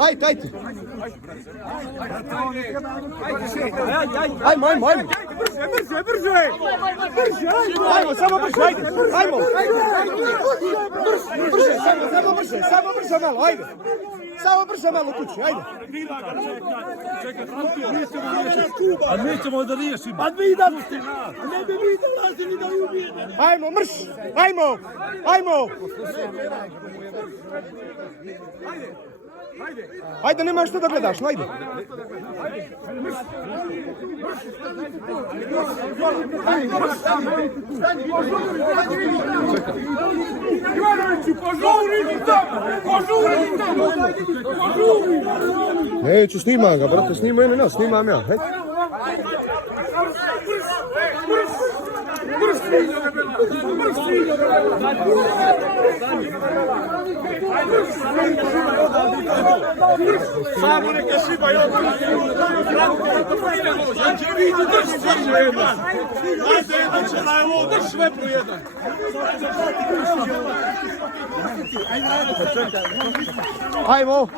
Ajde, ajde. Ajmo, ajmo, ajmo. Brže! Ajmo, samo brže, ajde. Ajmo. Brže, samo brže malo, ajde. Samo brže malo kući, ajde. A mi ćemo da riješimo. A mi da ne bi mi dolazili da ubijete. Ajmo, mrš, ajmo, ajmo. Ajde, nema što da gledaš, ajde. Ivanoviću, požuri tamo! Požuri tamo! Požuri! Neću, snimam ga, brate, snimaj nas, snimam ja. Samo neka šiba, ja će vidi drži sve jedan. Ajde, jedan će na ovo drži sve pro jedan. Ajmo.